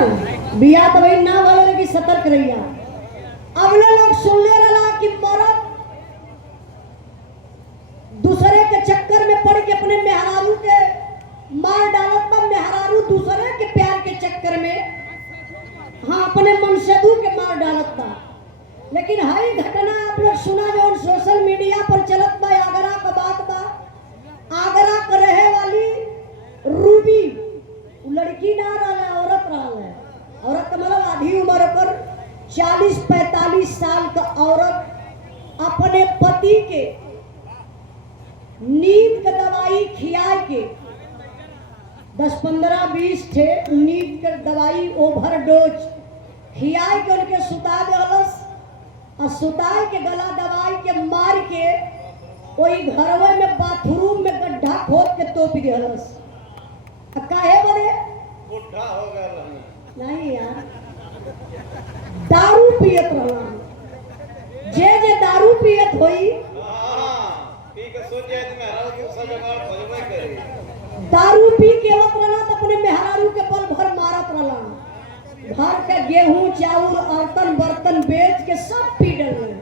बिया तो भाई ना वाले लेकिन सतर्क रहिया। अब लोग सुन ले रहा कि मर्द दूसरे के चक्कर में पड़ के अपने मेहरारू के मार डालत बा, मेहरारू दूसरे के प्यार के चक्कर में हाँ अपने मनसदू के मार डालत बा। लेकिन हई घटना आप लोग सुना जो सोशल मीडिया पर चलत बा, आगरा का बात बा। आगरा का रहे वाली रूबी लड़की ना रहा, औरत रहा है। औरत मतलब आधी उम्र पर 40-45 साल का औरत अपने पति के नींद का दवाई खिया के 10-15-20 थे नींद का दवाई ओवरडोज खिया के उनके सुता देलस और सुता के गला दवाई के मार के वही घरवे में बाथरूम में गड्ढा खोद के तोप देलस। काहे बने बुढ़ा हो गया नहीं यार, दारू पियत रहा। जे दारू पियत होई दारू पी के वक्त रहा तो अपने मेहरारू के पल भर मारत रहा। घर के गेहूं चावल अर्तन बर्तन बेच के सब पी डले।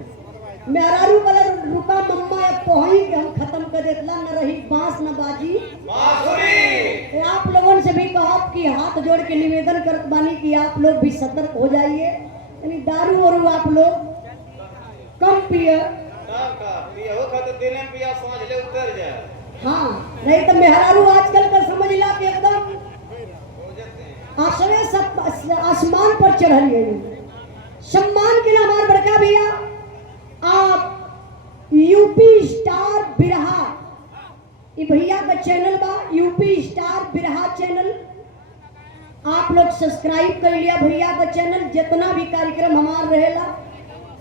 मेहरारू कलर रुका मम्मा पोही के हम खत्म कर देतला, न रही बांस न बाजी बांसुरी। आप लोगों से भी कहो कि हाथ जोड़ के निवेदन करत बानी कि आप लोग भी सतर्क हो जाइए। यानी दारू और आप लोग कम पिए। हाँ नहीं तो मेहरारू आजकल का समझ ला कि एकदम आसमान पर चढ़ लिए। सम्मान के लिए हमारे बड़का भैया आप यूपी स्टार बिरहा, ये भैया का चैनल बा यूपी स्टार बिरहा चैनल। आप लोग सब्सक्राइब कर लिया भैया का चैनल। जितना भी कार्यक्रम हमार रहेला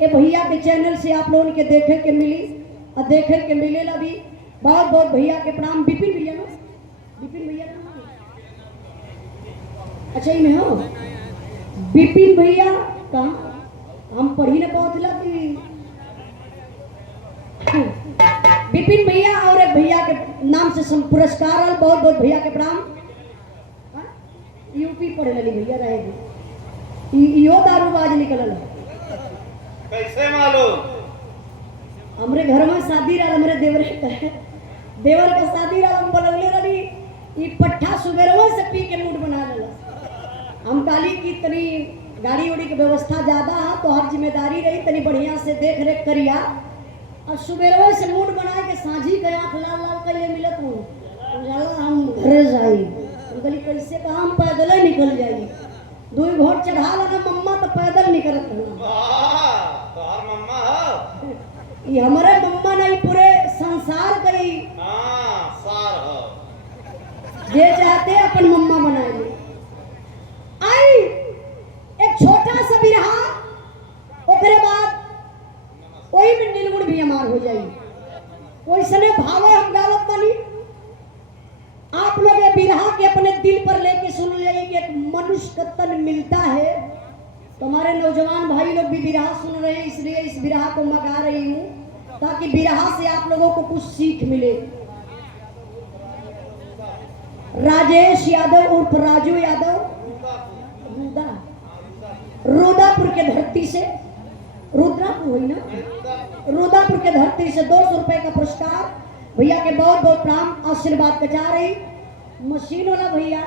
ये भैया के चैनल से आप लोगों के देखे के मिली और देखे के मिलेला भी। बहुत बहुत भैया के प्रणाम। विपिन भैया ना, विपिन भैया ना, अच्छा ही में हो विपिन भैया का हम पढ़ी ना पहुंचला कि विपिन भैया और एक भैया के नाम से पुरस्कार। बहुत बहुत भैया के प्रणाम। यूपी पढ़े लगी भैया रहेगी यो दारूबाज निकलल कैसे मालूम? हमरे घर में शादी रहा, हमरे देवर का शादी रहा। हम बोलले रही ये पट्ठा सुबेरवा से पी के मूड बना लेला। हम काली की तनी गाड़ी उड़ी की व्यवस्था ज्यादा है तो हर जिम्मेदारी रही तनी बढ़िया से देख रेख करिया और सुबेरवा से मूड बना के साझी के आंख लाल लाल कइले मिलत हूं जाला हम घरे जाई। हम कहली कैसे का हम पैदल ही निकल जाई। दो घोट चढ़ा लगा मम्मा तो पैदल निकलत ना। तोहर मम्मा हो ये हमारे मम्मा नहीं पूरे संसार कई सार हो जे चाहते अपन मम्मा बनाए। आई एक छोटा सा बिरहा ओकरे बाद वही में नीलगुण भी हमार हो जाई। वैसने भावे हम गावत बनी। आप लोग ये बिरहा के अपने दिल पर लेके सुन जाइए कि एक मनुष्य का तन मिलता है। तो हमारे नौजवान भाई लोग भी बिरहा सुन रहे हैं, इसलिए इस बिरहा को मैं गा रही हूँ ताकि बिरहा से आप लोगों को कुछ सीख मिले। राजेश यादव उर्फ राजू यादव रुदापुर के धरती से, रुद्रापुर हुई ना, रुदापुर के धरती से 200 रुपए का पुरस्कार। भैया के बहुत बहुत प्रणाम आशीर्वाद कचा रही। मशीन वाला भैया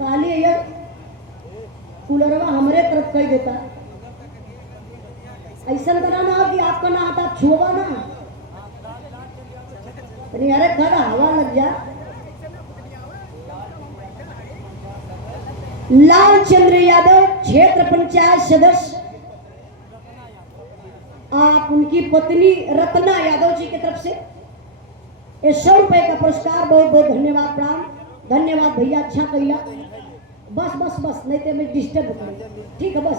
काली यार कूलरवा हमारे तरफ कह देता ऐसा बनाना कि आपका ना आता छुआ ना अरे खड़ा हवा लग जा। लाल चंद्र यादव क्षेत्र पंचायत सदस्य, आप उनकी पत्नी रत्ना यादव जी की तरफ से 100 रुपए का पुरस्कार। बहुत बहुत धन्यवाद प्रणाम। धन्यवाद भैया, अच्छा कहिला। बस बस बस नहीं तो मैं डिस्टर्ब करूँ। ठीक है बस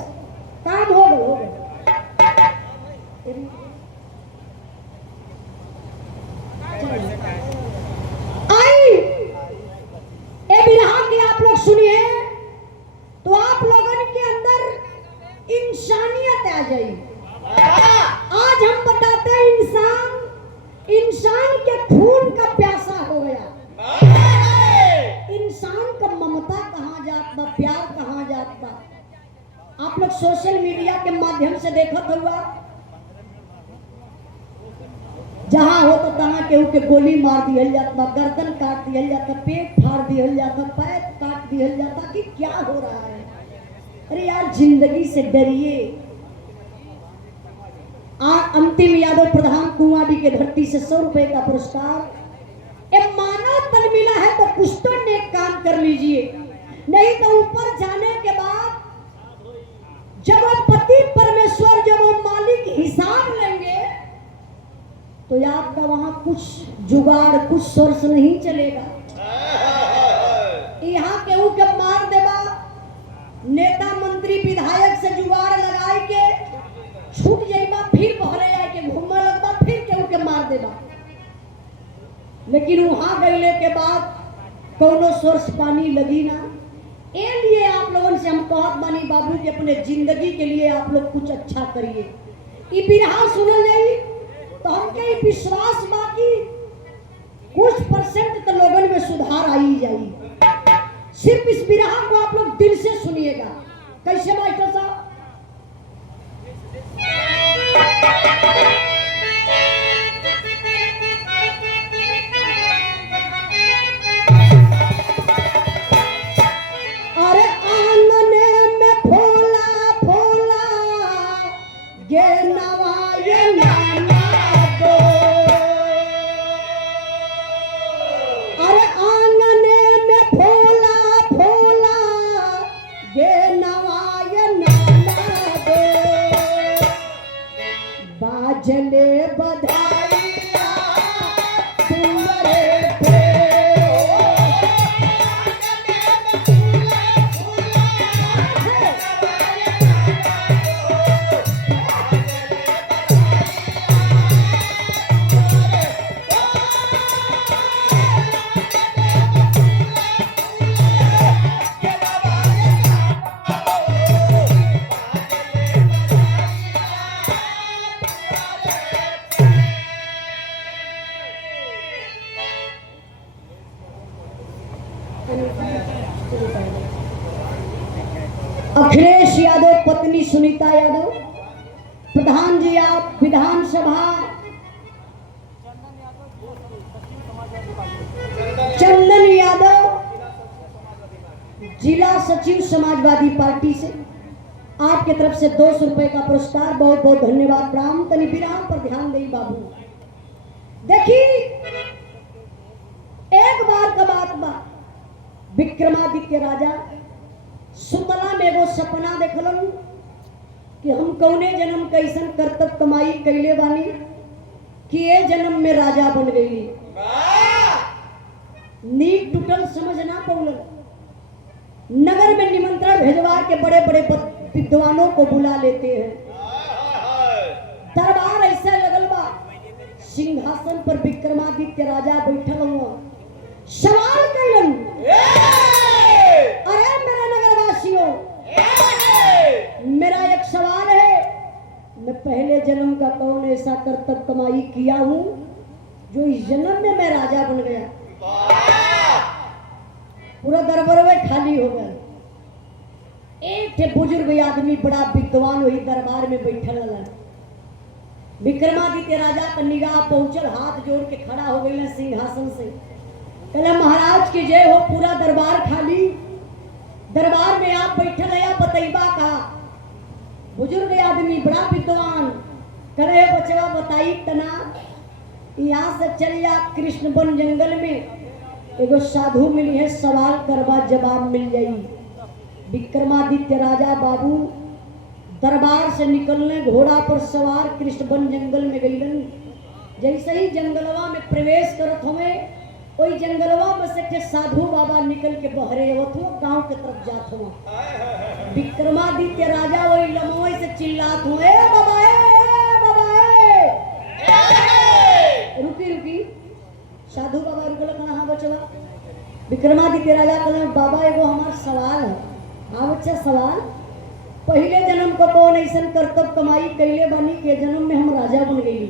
काम हो गए। आई ए बिरहा की आप लोग सुनिए तो आप लोगों के अंदर इंसानियत आ जाए। आज हम बताते हैं इंसान के खून का प्यासा हो गया। इंसान का ममता कहाँ जाता, प्यार कहाँ जाता, आप लोग सोशल मीडिया के माध्यम से देखत हुआ, जहां हो तो तहां केहू के गोली मार दिहल जाता, गर्दन काट दिहल जाता, पेट फाड़ दिहल जाता, पैर काट दिहल जाता कि क्या हो रहा है। अरे यार जिंदगी से डरिए। अंतिम यादव प्रधान कुंवाडी के धरती से 100 रुपए का पुरस्कार। एक मानव तन मिला है तो कुछ तो नेक काम कर लीजिए, नहीं तो ऊपर जाने के बाद जब वो पति परमेश्वर, जब वो मालिक हिसाब लेंगे तो आपका वहां कुछ जुगाड़, कुछ सोर्स नहीं चलेगा। यहाँ केहू के मार देवा, नेता मंत्री विधायक से जुगाड़ लगाए के छूट जाइबा, फिर बहरे आए के घूमने लगबा, फिर केहू के मार देवा। लेकिन वहां गईले के बाद कोनो सोर्स पानी लगी ना। ए लिए आप लोगों से हम कहत बानी बाबू कि अपने जिंदगी के लिए आप लोग कुछ अच्छा करिए। ई बिरहा सुनल जाई तो हमके विश्वास बाकी कुछ परसेंट तो लोगों में सुधार आई जाई। सिर्फ इस बिरहा को आप लोग दिल से सुनिएगा। कैसे मास्टर साहब? अरे आंगने में फूला फूला गे नवाये नाना दो। अरे आंगने में फूला फूला गे नवाये नाना दो। बाजले बधाइया तुम्हारे पे। अखिलेश यादव, पत्नी सुनीता यादव। प्रधान जी आप विधानसभा, चंदन यादव जिला सचिव समाजवादी पार्टी से, आपके तरफ से 200 रुपए का पुरस्कार। बहुत बहुत धन्यवाद। प्रणाम। तनि विराम पर ध्यान देई बाबू। देखी एक बार का बात बा, विक्रमादित्य राजा सुतला में एगो सपना देखलन कि हम कौने जन्म कैसन कर्तव्य कमाई कैले बानी कि ये जन्म में राजा बन गई। नीक टूटल समझ ना पौलन। नगर में निमंत्रण भेजवा के बड़े बड़े विद्वानों को बुला लेते हैं। दरबार ऐसा लगल बा, सिंहासन पर विक्रमादित्य राजा बैठल हुआ। सवाल कैलन, अरे मेरे नगरवासियों, मेरा एक सवाल है। मैं पहले जन्म का कौन ऐसा कर्तव्य कमाई किया हूं जो इस जन्म में मैं राजा बन गया? पूरा दरबार में खाली हो गया। एक थे बुजुर्ग आदमी, बड़ा विद्वान, वही दरबार में बैठल रहा। विक्रमादित्य राजा का निगाह पहुंचल, हाथ जोड़ के खड़ा हो गई सिंहासन से। कहला महाराज की जय हो, पूरा दरबार खाली, दरबार में आप बैठल है, बतैबा का? बुजुर्ग आदमी बड़ा विद्वान करे, बचवा बताई तना। यहाँ से चल जा कृष्ण वन जंगल में, एगो साधु मिली है, सवाल करवा जवाब मिल जाई। विक्रमादित्य राजा बाबू दरबार से निकलने घोड़ा पर सवार कृष्ण वन जंगल में गईलन। जैसे ही जंगलवा में प्रवेश करत हमें, वही जंगलवा में से के साधु बाबा निकल के बहरे आवत हो, गांव के तरफ जात हो। विक्रमादित्य राजा वही लमोई से चिल्लात हो, ए बाबा, ए बाबा, ए। रुकी रुकी, साधु बाबा रुकल, कहा बचवा। विक्रमादित्य राजा कहले, बाबा एगो हमार सवाल है। हाँ बच्चा, सवाल? पहले जन्म को कौन ऐसा कर्तव्य कमाई कैले बनी के जन्म में हम राजा बन गई?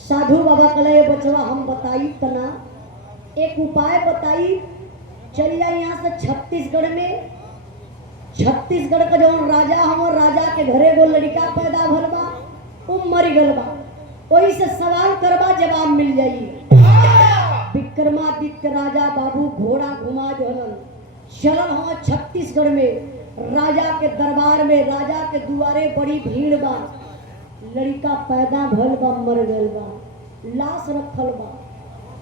साधु बाबा कहले, बचवा हम बताई तना, एक उपाय बताई। चल जा यहाँ से छत्तीसगढ़ में छत्तीसगढ़ का जो राजा हम राजा के घरे गो लड़का पैदा भल बा वो मर गल बा वही से सवाल करबा जवाब मिल जाई। विक्रमादित्य राजा बाबू घोड़ा घुमा दहलन चलन हम छत्तीसगढ़ में राजा के दरबार में राजा के दुआरे बड़ी भीड़ बा लड़का पैदा भल बा मर गल बा लाश रखल बा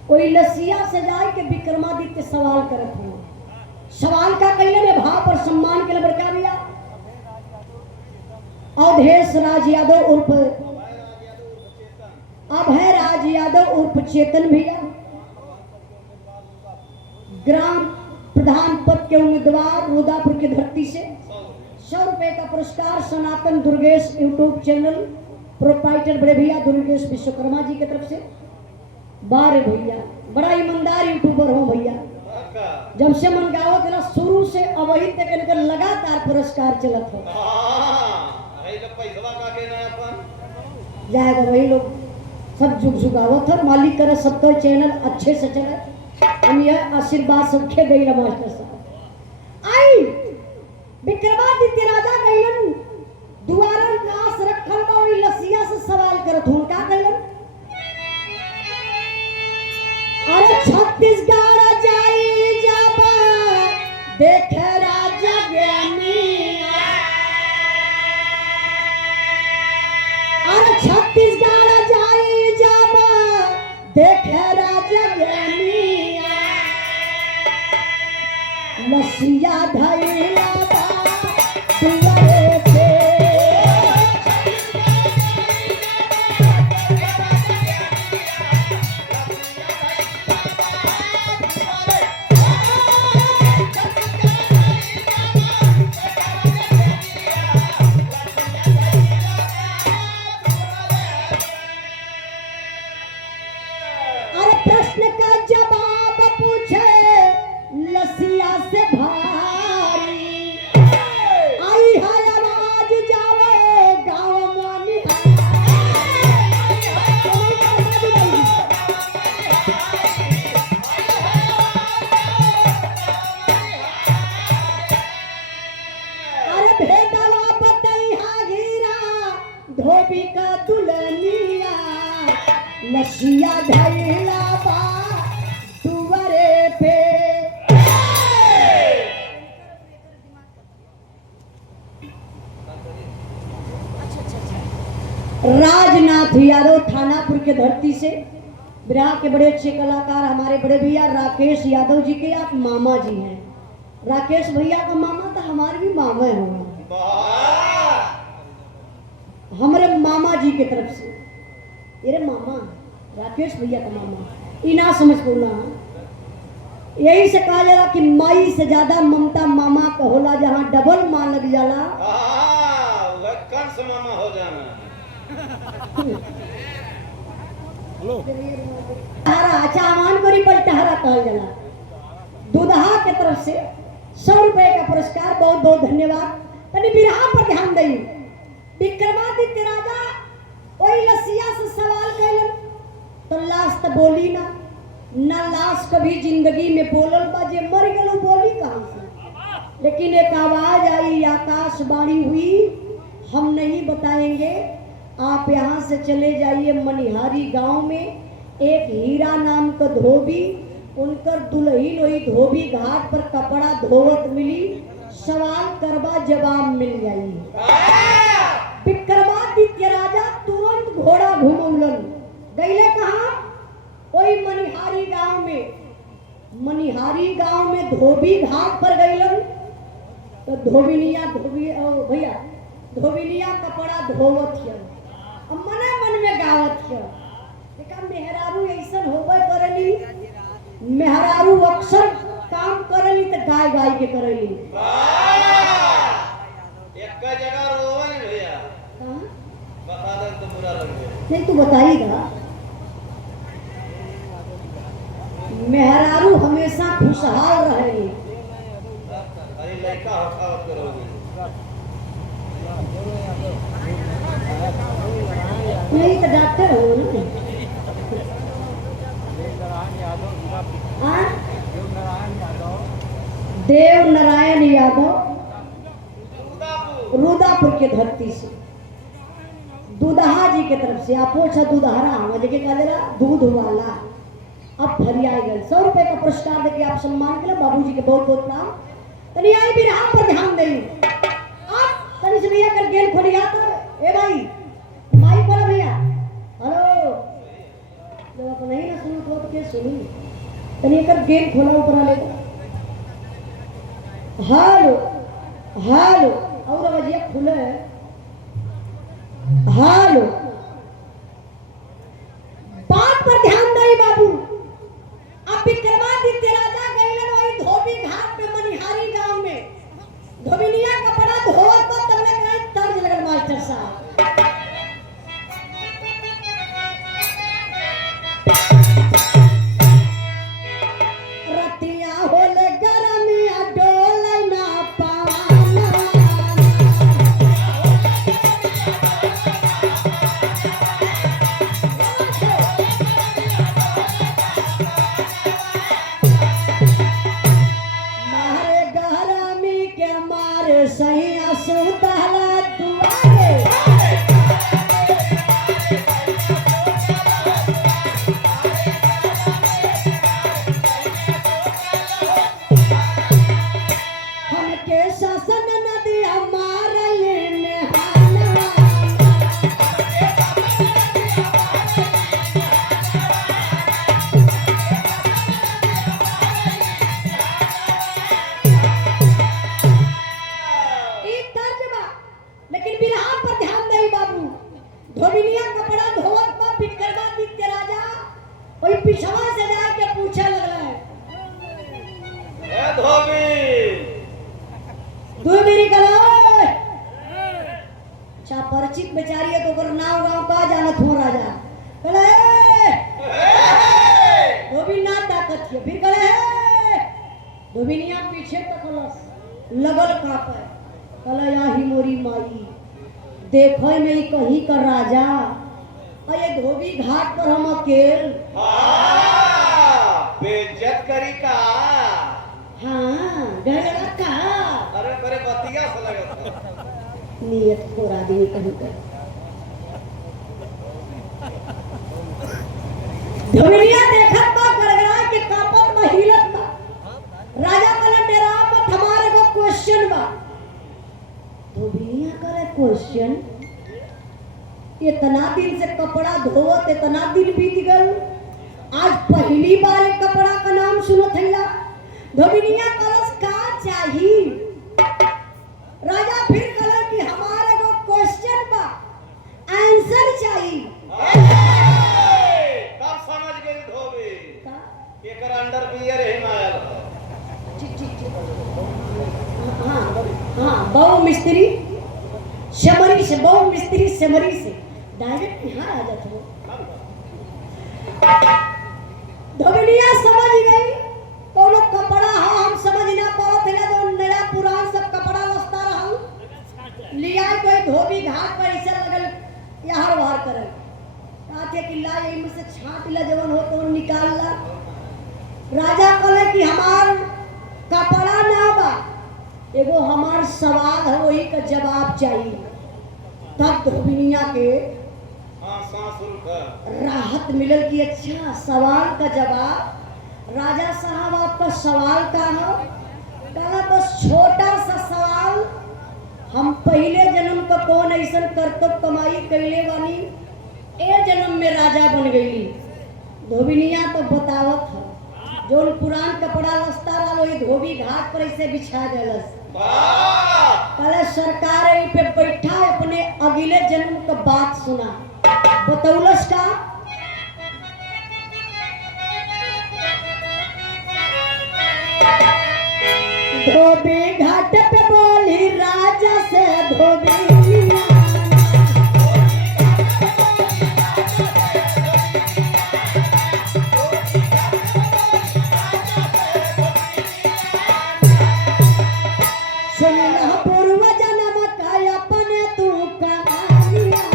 कोई लसिया से जाए के विक्रमादित्य सवाल करत हो सवाल का कैले में भाव और सम्मान के लिए बड़का भैया अवधेश राज यादव उर्फ अभय राज यादव उर्फ चेतन भैया ग्राम प्रधान पद के उम्मीदवार रुदापुर की धरती से 100 रुपए का पुरस्कार सनातन दुर्गेश यूट्यूब चैनल प्रोप्राइटर बड़े भैया दुर्गेश विश्वकर्मा जी की तरफ से। बारे भैया बड़ा ईमानदार यूट्यूबर हो भैया जब से मन गावत है ना शुरू से अवही तक इनका लगातार पुरस्कार चलत हो जाएगा वही लोग सब झुक झुकावत है मालिक करे सबका चैनल अच्छे से चले हम यह आशीर्वाद सबके गई मास्टर साहब आई विक्रमादित्य राजा गईलन दुआरा लाश रखल बा वही लसिया से सवाल करत हूं का गईलन अरे छत्तीसगढ़ जाई जाबा देख राजा ज्ञानी अरे छत्तीसगढ़ जाई जाबा देख राजा ज्ञानी लसिया धैला बा दुआरे पे धोबी का दुल्हनिया लसिया धैला बा दुआरे पे राजनाथ यादव थानापुर के धरती से बिहार के बड़े अच्छे कलाकार हमारे बड़े भैया राकेश यादव जी के आप मामा जी हैं। राकेश भैया का मामा तो हमारे भी मामा है हमारे मामा जी की तरफ से मेरे मामा राकेश भैया का मामा इना समझ बोलना यही से कहा जाला कि माई से ज्यादा ममता मामा का होला जहाँ डबल माँ लग जाला मामा हो जाना चामान करी पर टहरा कहल जाला दुदहा के तरफ से 100 रुपए का पुरस्कार बहुत बहुत धन्यवाद। तनी बिरहा पर ध्यान दई विक्रमादित्य राजा वही लसिया से सवाल कैलन तो लाश तो बोली ना लाश कभी जिंदगी में बोलल बा जे मर गलो बोली कहां से लेकिन एक आवाज आई आकाशवाणी हुई हम नहीं बताएंगे आप यहाँ से चले जाइए मनिहारी गांव में एक हीरा नाम का धोबी उनकर दुल्हन वही धोबी घाट पर कपड़ा धोवत मिली सवाल करवा जवाब मिल जाई। विक्रमादित्य राजा तुरंत घोड़ा घुमौलन गईले कहा कोई मनिहारी गांव में धोबी घाट पर गईलन तो धोबिनिया भैया धोबिनिया कपड़ा धोवत है अब मने मन में गावत है देखा मेहरारू ऐसा होबे करली मेहरारू अक्सर काम करली तो गाय गाय के करली एक का जगह रोवन भैया बता दे तो बुरा लगे नहीं तू बताइएगा मेहरारू हमेशा खुशहाल रहेगी अरे लड़का हकावत करोगे नहीं तो डॉक्टर हो ना देव नारायण यादव रुदापुर के धरती से दूधहा जी के तरफ से आप पूछा दूधहरा वजह के कहा जरा दूध वाला अब फरियाई गए 100 रुपए का पुरस्कार देके आप सम्मान के बाबूजी के बहुत बहुत प्रणाम तनी आई भी रहा पर ध्यान दें आप तनी से भैया कर गेल खोलिया तो ए भाई माइक वाला भैया हेलो जब आप नहीं ना सुनो तो के सुनी तनी कर गेल खोला ऊपर वाले हेलो हेलो और वजह खुले हेलो बात पर ध्यान दे बाबू अब विक्रमादित्य राजा गइलन वही धोबी घाट पे मनिहारी गांव में धोबिनिया कपड़ा धोवत तो तबले कहीं तर्ज लगल मास्टर साहब रतिया होले गरमिया डोलै ना पाना मारे गरमी के मारे सैया सुतला दुआरे हमके शासन नदिया मारले नेहाना ई तर्जमा लेकिन बिरहा पर ध्यान दे बाबू धोबिनिया कपड़ा धोवत पर विक्रमादित्य राजा ओई पिछवा से जाके पूछे लगला ए धोबी तू मेरी गला अच्छा परिचित बेचारी है तो ओकर नाम गांव का जानत हो राजा कहले धोबी ना ताकत है फिर कहले धोबिनिया पीछे तकलस लगल कापे कहले याही मोरी माई देखै में ही कहीं का राजा ये धोबी घाट पर हम अकेल बेइज्जत करी का हाँ गड़गड़ा का अरे बड़े बतिया से लगत है। नियत खोरा दी कहीं कर धोबिनिया देखत बा गड़गड़ा के कापत में हिलत बा राजा कहले डेरा मत हमारे को क्वेश्चन बा धोबिनिया करे क्वेश्चन इतना दिन से कपड़ा धोवत इतना दिन बीत गल आज पहली बार एक कपड़ा का नाम सुनत हैला धोबिनिया कलश का चाही राजा फिर कहला कि हमारे को क्वेश्चन बा आंसर चाहिए कब समझ गई धोबी का एकर अंडर बियर ही माया ठीक ठीक ठीक हाँ हाँ बहु मिस्त्री शमरी से बहु मिस्त्री शमरी से डायरेक्ट यहाँ आ जाते हो धोबिनिया समझ गई कोनो कपड़ा हो हम समझ ना पावत है तो नया पुरान सब कपड़ा लस्ता रहल लिया कोई धोबी घाट पर ऐसे लगल यार बाहर करल कहते कि ला यही में से छांट ला जवन हो तो निकाल ला राजा कहले कि हमार कपड़ा ना बा एगो हमार सवाल है वही का जवाब चाहिए तब धोबिनिया के हाँ सांस रुका राहत मिलल कि अच्छा सवाल का जवाब राजा साहब आपका सवाल का है कहला बस छोटा सा सवाल हम पहले जन्म का कौन ऐसा कर्तव्य कमाई कैले बानी ए जन्म में राजा बन गई धोबिनिया तो बतावत है जोन पुरान कपड़ा लस्ता रहा वही धोबी घाट पर ऐसे बिछा देलस वाह कहले सरकार यहीं पे बैठा है अपने अगले जन्म का बात सुना बतौलस का धोबी घाट पे बोली राजा से धोबी सुनला पूर्व जन्म का अपने तू कहानियां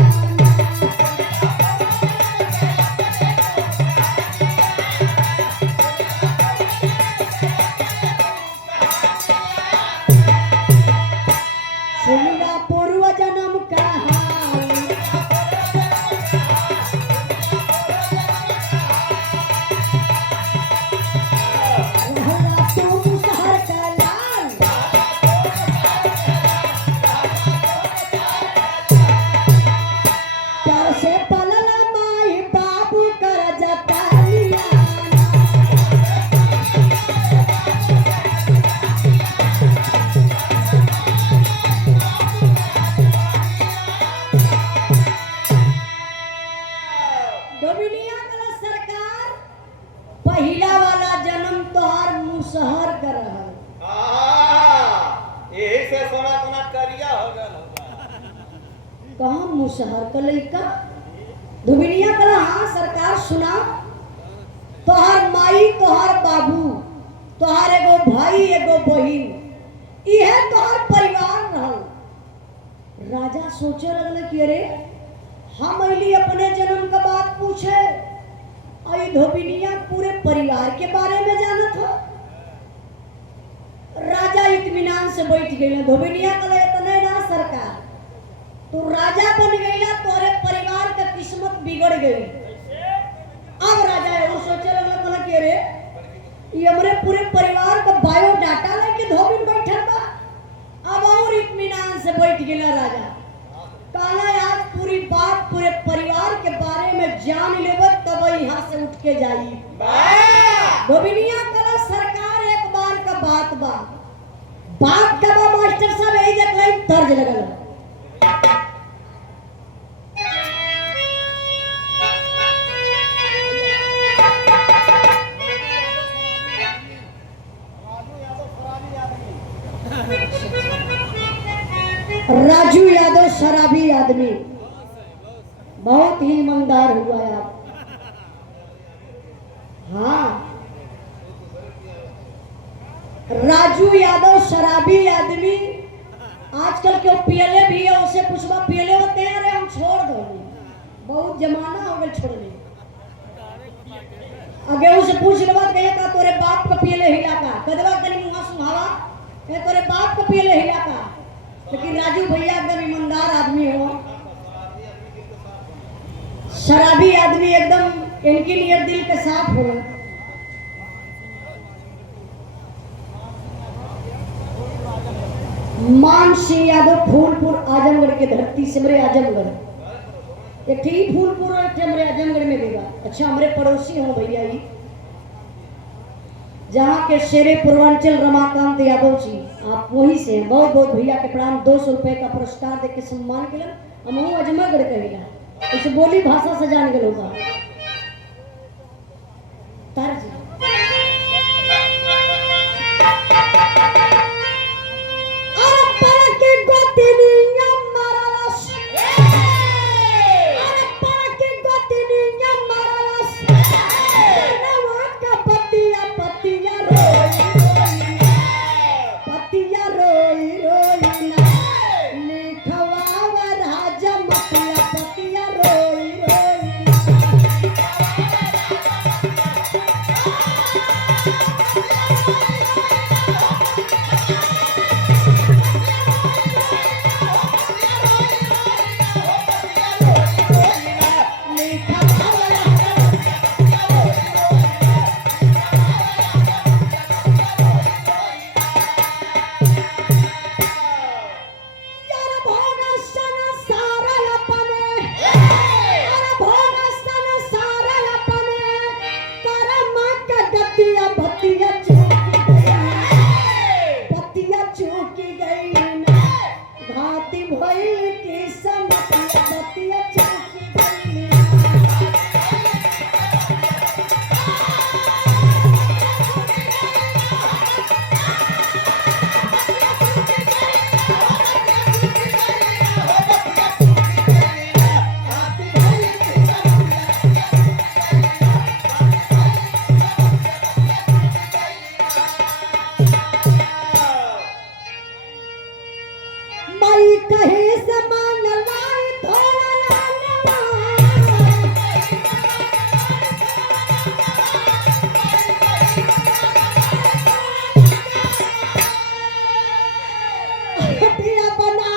सुनला पूर्व जन्म का हाल रहला तू शहर का लाल प्यार से पलला माई बाबू कर जतालिया डोमिनिया कला सरकार पहिला वाला जन्म तोहार मुसहर कर रहल यही से सोना सोना करिया हो गल कहाँ मुसहर का लइका डोमिनिया कला हाँ सरकार सुना तोहार माई तोहार बाबू तोहार एगो भाई एगो बहिन इहे तोहार परिवार रहल राजा सोचे लगल कि अरे हम अली अपने जन्म का बात पूछे आई धोबिनिया पूरे परिवार के बारे में जानत हो राजा इत्मीनान से बैठ गए धोबिनिया कले इतने ना सरकार तो राजा बन गईला तोरे परिवार का किस्मत बिगड़ गई अब राजा वो सोचे लगल कि अरे ये हमारे पूरे परिवार का बायोडाटा लेके धोबिन बैठल बा अब और इत्मीनान से बैठ गया राजा काला यार पूरी बात पूरे परिवार के बारे में जान लेब तब यहाँ से उठ के जाई धोबिनिया कला सरकार एक बार का बात का बा मास्टर साहब यही जगह तर्ज लगल राजू यादव शराबी आदमी बहुत ही ईमानदार हुआ है आप हाँ राजू यादव शराबी आदमी आजकल क्यों पियले भी है उसे पूछवा पियले होते हैं अरे हम छोड़ दो बहुत जमाना हो गया छोड़ने आगे उसे पूछ ले बात कहे का तोरे बाप का पियले हिला का कदवा तनी मुंह सुहावा कहे तोरे बाप का पियले हिला का लेकिन राजू भैया एकदम ईमानदार आदमी हो शराबी आदमी एकदम इनके लिए दिल के साफ हो मान सिंह यादव फूलपुर आजमगढ़ के धरती से मेरे आजमगढ़ एक ठीक फूलपुर और हमारे आजमगढ़ में देगा अच्छा हमारे पड़ोसी हो भैया ही जहाँ के शेरे पूर्वांचल रमाकांत यादव जी आप वहीं से हैं बहुत बहुत भैया के प्रणाम 200 रुपए का पुरस्कार देके सम्मान के लिए हम अजमगढ़ कहेगा इसे बोली भाषा से जान गए होगा तर्ज बना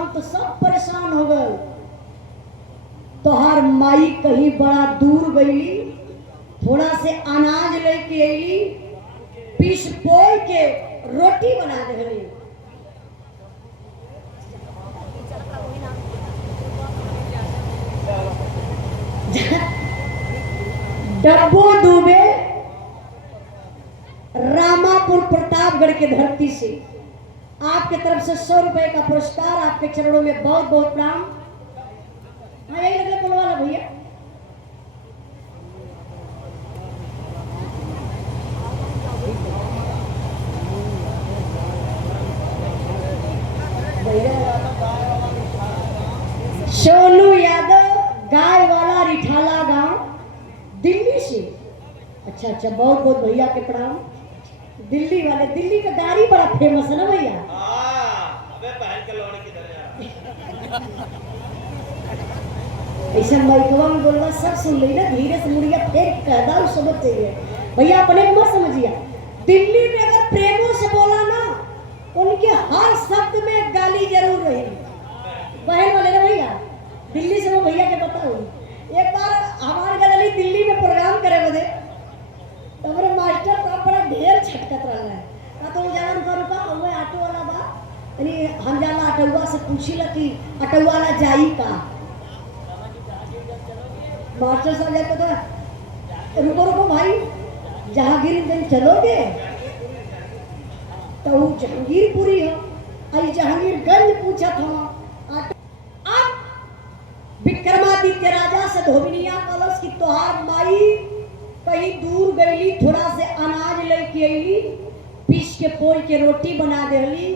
हम तो सब परेशान हो गए। तोहार माई कहीं बड़ा दूर गईली, थोड़ा से अनाज लेके अली, पीस पोई के रोटी बना देली। डब्बो डूबे रामापुर प्रतापगढ़ के धरती से आपके तरफ से 100 रुपए का पुरस्कार, आपके चरणों में बहुत बहुत प्रणाम। हाँ यही लगे बोलवा लो भैया। सोनू यादव, गाय वाला रिठाला गांव, दिल्ली से। अच्छा बहुत बहुत भैया के प्रणाम। दिल्ली वाले, दिल्ली का गाड़ी बड़ा फेमस है ना भैया। अबे पहन के लौड़े की तरह ऐसा माइकवा में बोलवा सब सुन ली ना, धीरे से मुड़िया फेर कहदार समझ चाहिए भैया, अपने मत समझिए। दिल्ली में अगर प्रेमों से बोला ना, उनके हर शब्द में गाली जरूर रही। बहन वाले ना भैया, दिल्ली से वो भैया के बताऊं, एक बार हमारे गली दिल्ली में प्रोग्राम करे बदे, तो हमारे मास्टर साहब बड़ा ढेर छटकत रहा है। तो जाना उनका रुका हुआ ऑटो वाला बा, यानी हम जाना ऑटोवा से पूछी ला कि ऑटो वाला जाई का। मास्टर साहब जाते तो रुको रुको भाई, जहांगीर चलोगे? तो वो जहांगीरपुरी है, आई जहांगीरगंज पूछा था। अब विक्रमादित्य राजा से धोबिनिया कलश की तोहार माई कहीं दूर गईली, थोड़ा से अनाज लेके अली, पीस के पोई के रोटी बना देली।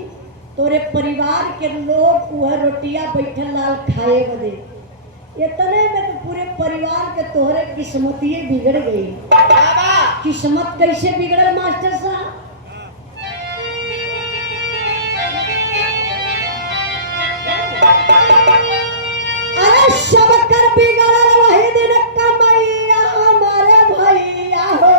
तोरे परिवार के लोग वह रोटिया बैठल लाल खाए बदे। इतने में तो पूरे परिवार के तोहरे किस्मतिये बिगड़ गई। किस्मत कैसे बिगड़े मास्टर साहब? अरे शबकर बिगड़ल वही दिन कमैया हमारे भैया हो,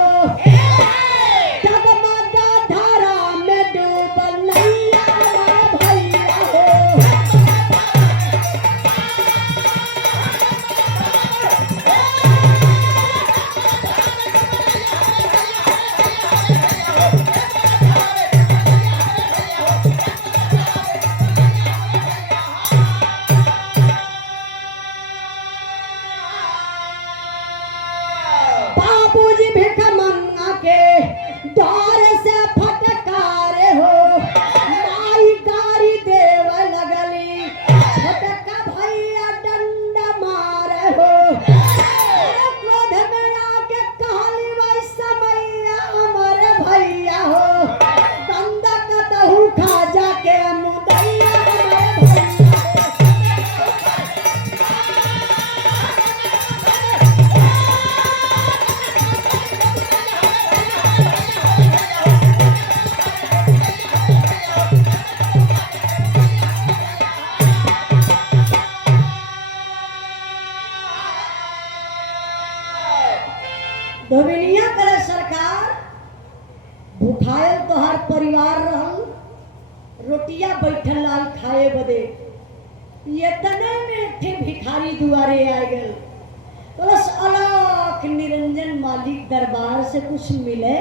डगमगा धारा में डूबल नैया हमारे भैया हो। बाबूजी भिख मंगा के डर से फटकारे हो, माई गारी देव लगली, छोटका भैया डंडा मारे हो। क्रोध में आके कहली वही समैया हमारे भैया हो, गंदा कतहू खा जाके मुदैया हमारे भैया हो। धोबिनिया करे सरकार, भूखायल तोहार परिवार रहल, रोटिया बैठल लाल खाए बदे। इतने में थे भिखारी दुआरे आ गए। बस अलख निरंजन मालिक दरबार से कुछ मिले।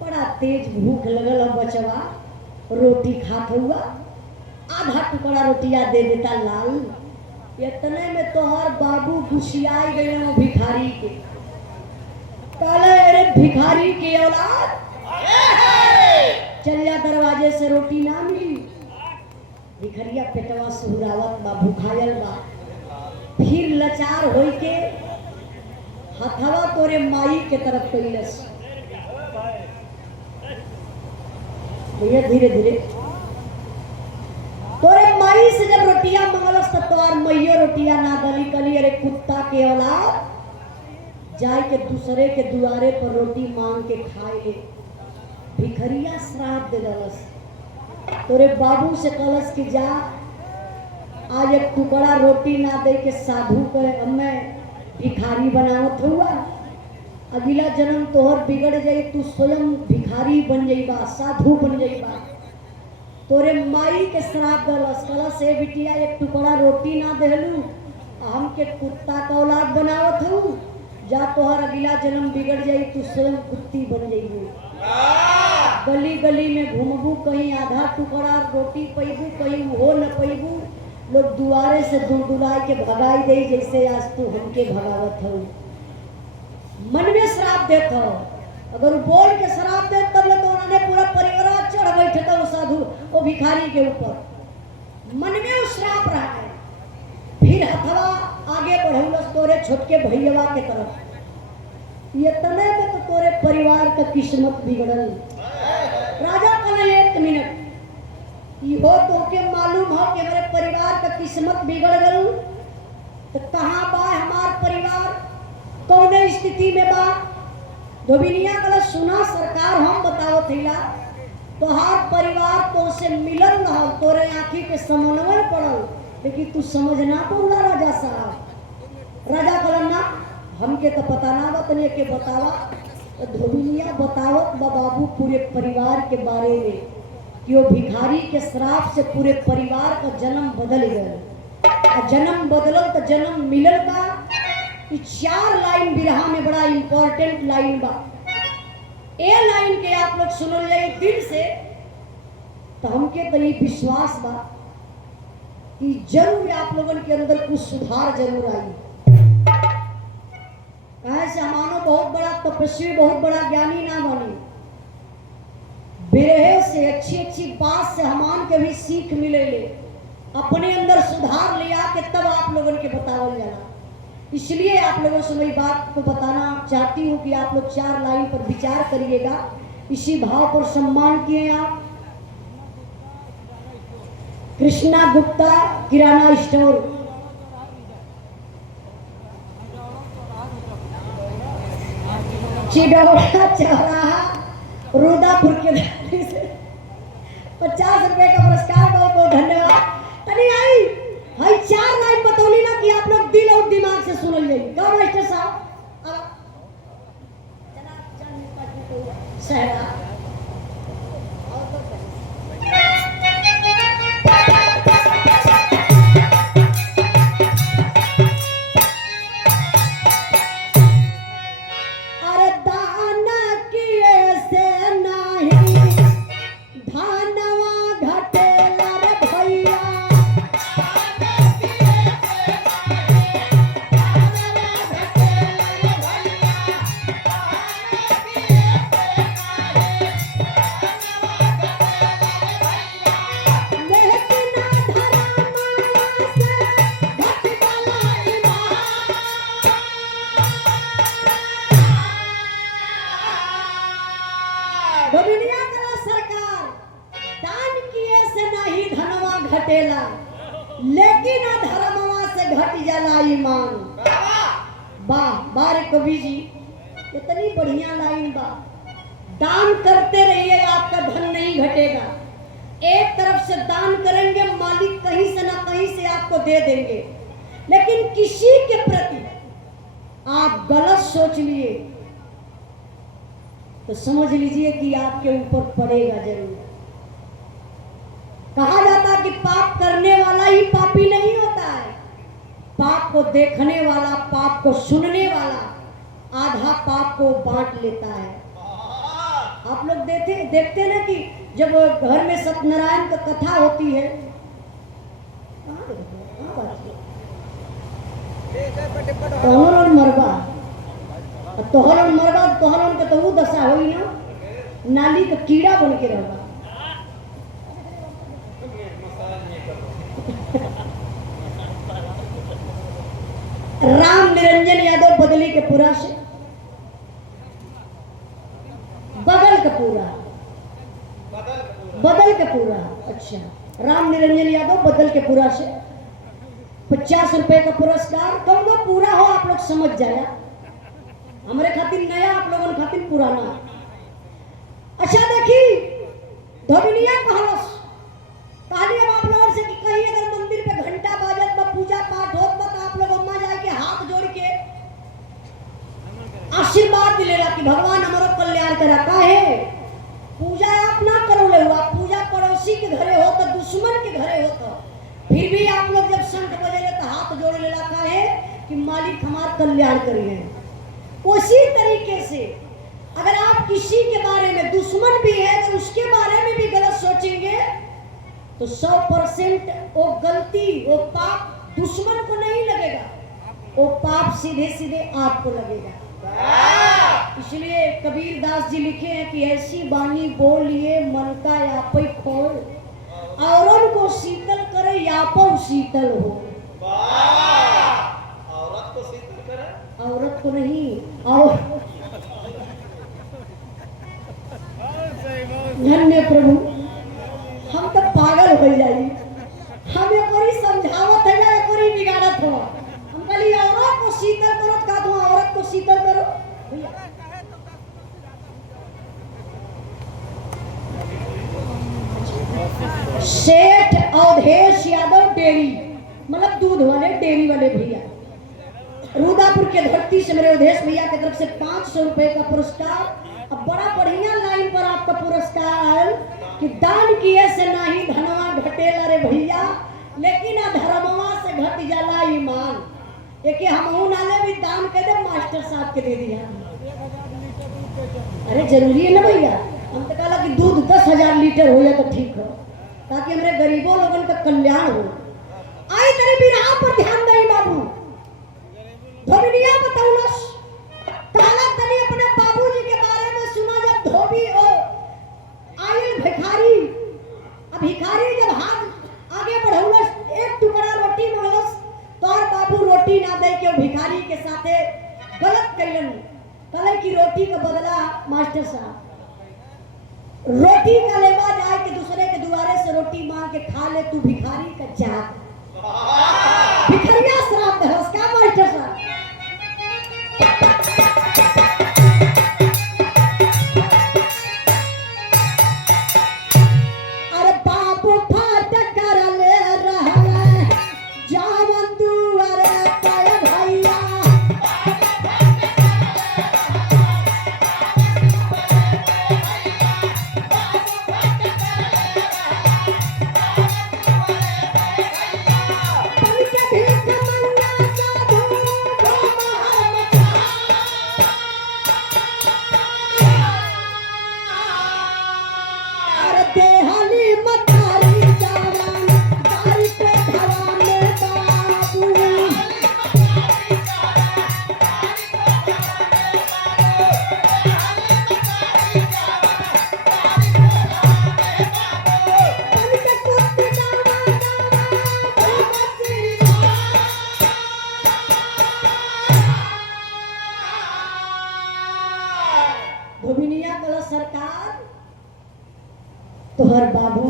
बड़ा तेज भूख लगल बचवा, रोटी खात हुआ, आधा टुकड़ा रोटिया दे देता लाल। इतने में तोहार बाबू घुसियाई गए भिखारी के। काले अरे भिखारी की औलाद, चल जा दरवाजे से रोटी ना मिली। भिखरिया पेटवा सुहुरावत बा, भूखायल बा। फिर लाचार होई के हथवा तोरे माई के तरफ कइलस। भैया धीरे धीरे तोरे माई से जब रोटिया मंगलस तो तोर मैयो रोटिया ना दली। कली अरे कुत्ता के औलाद, जाए के दूसरे के दुआरे पर रोटी मांग के खाए ले। भिखरिया श्राप दे दलस। तोरे बाबू से कलस कि जा आज एक टुकड़ा रोटी ना दे के साधु के हमें भिखारी बनावत हुआ। अगला जन्म तोहर बिगड़ जाई, तू स्वयं भिखारी बन जाइबा, साधु बन जाइबा। तोरे माई के श्राप दलस कला से बिटिया एक टुकड़ा रोटी ना देलू हमके कुत्ता का औलाद बनावत हूँ जा तोहर अगला जन्म बिगड़ जाई तू स्वयं कुत्ती बन जाइबू गली गली में घूमबू कहीं आधा टुकड़ा रोटी पैबू कहीं हो न पैबू लोग दुआरे से दूर दुलाई के भगाई दे जैसे आज तू हमके भगावत हो मन में श्राप देत हो अगर बोल के श्राप दे तब तो उन्होंने पूरा परिवार चढ़ बैठे तो साधु वो भिखारी के ऊपर मन में वो श्राप रहा है फिर हथवा आगे बढ़ौलस तोरे छोटके भैया के तरफ ये तने में तो तोरे परिवार का किस्मत बिगड़ल राजा कहले 1 मिनट इहो तो के मालूम हो कि मेरे परिवार का किस्मत बिगड़ गल तो कहाँ बा हमार परिवार कौन स्थिति में बा धोबिनिया कहले सुना सरकार हम बताओ थीला तोहार परिवार तो से मिलल रहा तोरे आँखी के समन्वय पड़ल लेकिन तू समझ ना पौला राजा साहब राजा कहलन ना हमके तो पता ना बतने के बतावा तो धोबिनिया बतावत बाबू पूरे परिवार के बारे में कि वो भिखारी के श्राप से पूरे परिवार का जन्म बदल गया जन्म बदलल तो जन्म मिलल का 4 लाइन बिरहा में बड़ा इंपॉर्टेंट लाइन बा ए लाइन के आप लोग सुनल जाए दिल से तो हमके तो ये विश्वास बा कि जरूर आप लोगों के अंदर कुछ सुधार जरूर आई ऐसे हमानो बहुत बड़ा तपस्वी बहुत बड़ा ज्ञानी ना बने बिरहे से अच्छी बात से हमान के भी सीख मिले ले अपने अंदर सुधार लिया के तब आप लोगों के बतावल जाला इसलिए आप लोगों से मैं बात को बताना चाहती हूँ कि आप लोग 4 लाइन पर विचार करिएगा इसी भाव पर सम्मान किए आप कृष्णा गुप्ता किराना स्टोर चिडौरा चौराहा रुदापुर के 50 रुपए का पुरस्कार बहुत बहुत धन्यवाद तनी आई भाई 4 लाइन बतौली ना कि आप लोग दिल और दिमाग से सुनल जाइए गाँव मास्टर साहब सहरा घटेला लेकिन धर्मवा से घट जाला ईमान वाह बारे कवि जी इतनी बढ़िया लाइन बा दान करते रहिए आपका धन नहीं घटेगा एक तरफ से दान करेंगे मालिक कहीं से ना कहीं से आपको दे देंगे लेकिन किसी के प्रति आप गलत सोच लिए तो समझ लीजिए कि आपके ऊपर पड़ेगा जरूर कहा जाता कि पाप करने वाला ही पापी नहीं होता है पाप को देखने वाला पाप को सुनने वाला आधा पाप को बांट लेता है आप लोग देखते ना कि जब घर में सत्यनारायण का कथा होती है तोहर मरबा तोहर के तो वो दशा हुई ना नाली का कीड़ा बन के रहबा राम निरंजन यादव बदली के पूरा से बदल के पूरा अच्छा राम निरंजन यादव बदल के पूरा से 50 रुपए का पुरस्कार कब वो पूरा हो आप लोग समझ जाए हमारे खातिर नया आप लोगों खातिर पुराना अच्छा देखी धोबिनिया कहलस कहानी अब आप लोगों से कि कहीं अगर मंदिर पे घंटा बाजत बा पूजा पाठ होत बा तो आप लोग अम्मा जाए के हाथ जोड़ के आशीर्वाद दिलेला कि भगवान हमारा कल्याण करा काहे पूजा आप ना करो ले आप पूजा पड़ोसी के घरे हो कि मालिक हमारा कल्याण करिए। उसी तरीके से अगर आप किसी के बारे में दुश्मन भी है तो उसके बारे में भी गलत सोचेंगे तो 100% वो गलती, वो पाप दुश्मन को नहीं लगेगा, वो पाप सीधे सीधे आपको लगेगा। इसलिए कबीर दास जी लिखे हैं कि ऐसी बानी बोलिए मन का यापै खोल, औरन को शीतल करे यापो शीतल हो। औरत को शीतल करे, औरत को नहीं, और धन्य प्रभु, हम तो पागल हो जाई। हम एक बारी समझावत है ना, एक बारी बिगाड़त हो। हम कहली औरत को शीतल करो, का दो औरत को शीतल करो भैया। सेठ अवधेश यादव डेयरी, मतलब दूध वाले डेयरी वाले भैया, रुदापुर के धरती से मेरे अवधेश भैया की तरफ से 500 रुपए का पुरस्कार। अब बड़ा बढ़िया लाइन पर आपका पुरस्कार कि दान किए से नहीं धनवा घटेला रे भैया, लेकिन अधर्मवा से घट जाला ईमान। एक हमहू नाले भी दान कर दे, मास्टर साहब के दे दिया। अरे जरूरी है ना भैया, हम तो कहा कि दूध 10,000 लीटर हो या तो ठीक हो, ताकि हमारे गरीबों लोगों का कल्याण हो। आई तेरे बिरहा पर ध्यान दे बाबू। धोबिनिया बताउलस काला तनी अपने बाबूजी के बारे में सुना। जब धोबी हो आयल भिखारी, अब भिखारी जब हाथ आगे बढ़ौलस, एक टुकड़ा रोटी मांगलस तो और बाबू रोटी ना दे के भिखारी के साथे गलत कैलन। कले की रोटी का बदला मास्टर साहब, रोटी का लेवा जाए कि दूसरे के दुआरे से रोटी मांग के खा ले, तू भिखारी का जात। भिखरिया श्राप है उसका मास्टर साहब। अरे बाबू फाट कर ले रहले जावन दुआरे पे भैया। धोबिनिया कला सरकार तोहर बाबू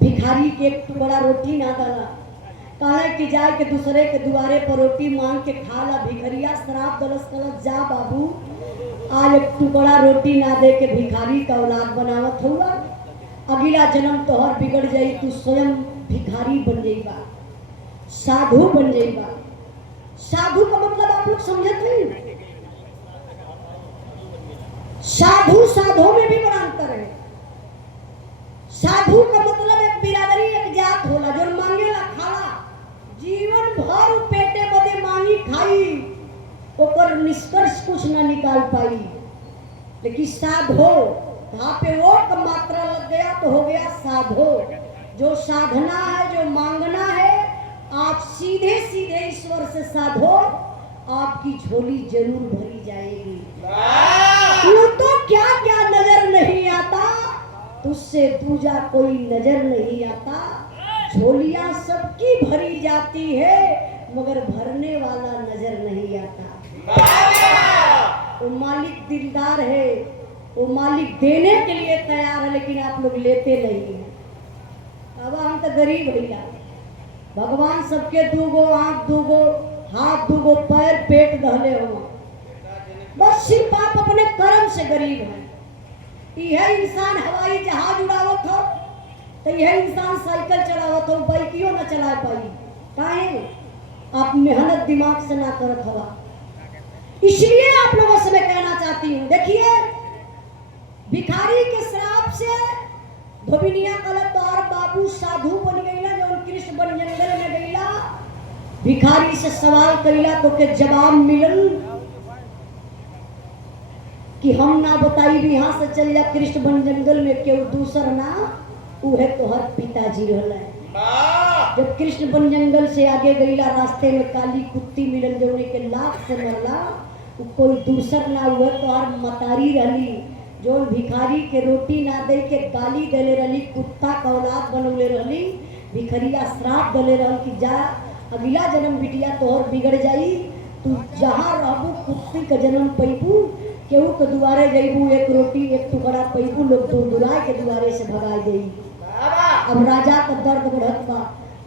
भिखारी के एक टुकड़ा रोटी ना दला, कहे कि जाए के दूसरे के दुआरे पर रोटी मांग के खा ला। भिखरिया श्राप दलस कलस जा बाबू, आज एक टुकड़ा रोटी ना दे के भिखारी का औलाद बनावत हुआ। अगला जन्म तोहर बिगड़ जाई, तू स्वयं भिखारी बन जाइबा, साधु बन जाइबा। साधु का मतलब आप लोग समझत नहीं? साधु साधु में भी बड़ा अंतर है। साधु का मतलब एक बिरादरी, एक जात होला जो मांगेला खाला, जीवन भर पेटे बदे मांगी खाई, ओकर निष्कर्ष कुछ ना निकाल पाई। लेकिन साधु वहां पे वो का मात्रा लग गया तो हो गया साधु। जो साधना है, जो मांगना है, आप सीधे सीधे ईश्वर से साधो, आपकी झोली जरूर भरी जाएगी। यूं तो क्या क्या नजर नहीं आता, तुझसे दूजा कोई नजर नहीं आता। झोलियां सबकी भरी जाती है, मगर भरने वाला नजर नहीं आता। वो मालिक दिलदार है, वो मालिक देने के लिए तैयार है, लेकिन आप लोग लेते नहीं हैं। अब हम तो गरीब भैया, भगवान सबके दूगो आंख, दूगो हाथ, दूगो पैर, पेट दहले हो, बस सिर्फ आप अपने कर्म से गरीब हैं। यह इंसान हवाई जहाज उड़ावत हो तो यह इंसान साइकिल चलावत हो, बाइकियों न चला पाई। काहे? आप मेहनत दिमाग से ना करत हवा। इसलिए आप लोगों से मैं कहना चाहती हूँ, देखिए भिखारी के श्राप से धोबिनिया कलत और बाबू साधु बन गईला, जो कृष्ण बन जंगल में गईला। भिखारी से सवाल कइला तो के जवाब मिलल कि हम ना बताई भी यहाँ से चल जा कृष्ण बन जंगल में केहू दूसर ना उहे तोहर पिताजी रहल है। वाह जब कृष्ण बन जंगल से आगे गईला रास्ते में काली कुत्ती मिलल जौने के लात से मरला उ कोई दूसर ना हुआ तोहर मतारी रहली जो भिखारी के रोटी ना दे के गाली देले रहली कुत्ता का औलाद बनौले रहली भिखरिया श्राप देले रहल कि जा अगला जन्म बिटिया तोहर बिगड़ जाई तू जहाँ रहबू कुत्ती का जन्म पैबू केहू के दुआरे जइबू एक रोटी एक टुकड़ा पैबू लोग दूर दुराए के दुआरे से भगाई देई। अब राजा का दर्द बढ़त बा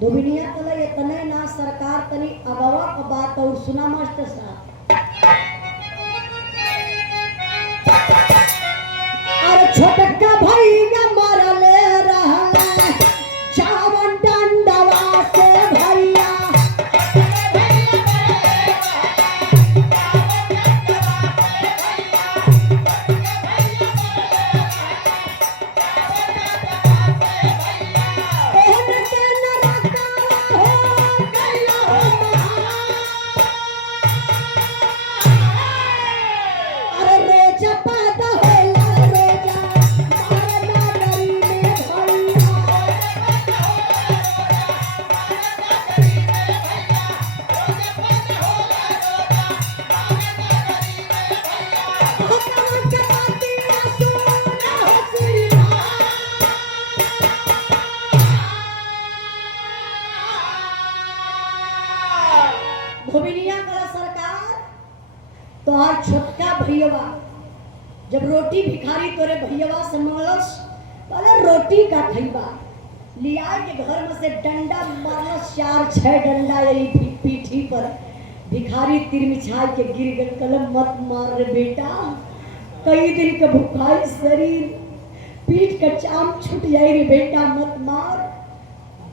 धोबिनिया तले ये तने ना सरकार तनी अगवा का बात और सुना मास्टर साहब अरे छोटका भैया मरले रहले चावन डंडवा से भैया धोबिनिया कला सरकार तोहार छोटका भैया जब रोटी भिखारी तोरे भैया से मंगलस बोले रोटी का खैबा लिया के घर में से डंडा मारलस 4-6 डंडा यही पीठी पर भिखारी तिरमिछाई के गिर गल कलम मत मार रे बेटा कई दिन का भूखाई शरीर पीठ का चाम छूट जाए रे बेटा मत मार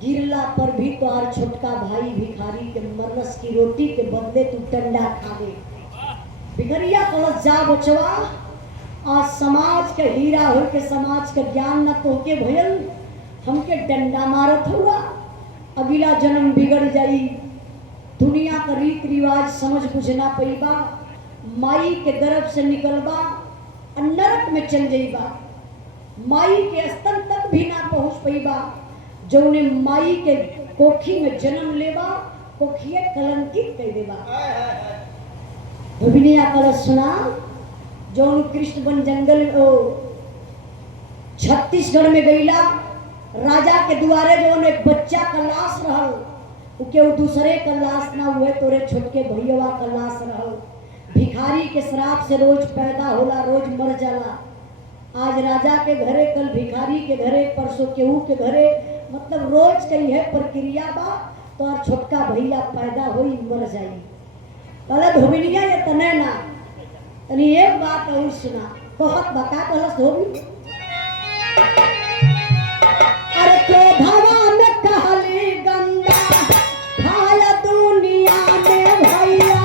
गिरला पर भी तोहार छोटका भाई भिखारी के मरलस की रोटी के बदले तू डंडा खा ले भिखरिया कलश जा बचवा आज समाज के हीरा हो के समाज का ज्ञान न तोके भयल हमके डंडा मारत हुआ अगला जन्म बिगड़ जाई दुनिया का रीत रिवाज समझ बुझना पैबा माई के गर्भ से निकलबा नरक में चल जाइबा माई के स्तन तक भी ना पहुंच पैबा जौने माई के कोखी में जन्म लेबा कोखिए कलंकित कर देबा। धोबिनिया कलश सुना जौन कृष्ण बन जंगल छत्तीसगढ़ में गईला राजा के दुआरे जौन एक बच्चा का लाश रहल उके दूसरे का लाश ना हुए तोरे छोटके भैया का लाश रहल भिखारी के श्राप से रोज पैदा होला रोज मर जाला आज राजा के घरे कल भिखारी के घरे परसों केहू के घरे मतलब रोज कई है प्रक्रिया बा तो छोटका भैया पैदा होई मर जाई कहला धोबिनिया ये तने ना तनी एक बात और सुना कहत बका कहलस धोबी अरे क्रोधवा में कहली गंगा खाया दुनिया में भैया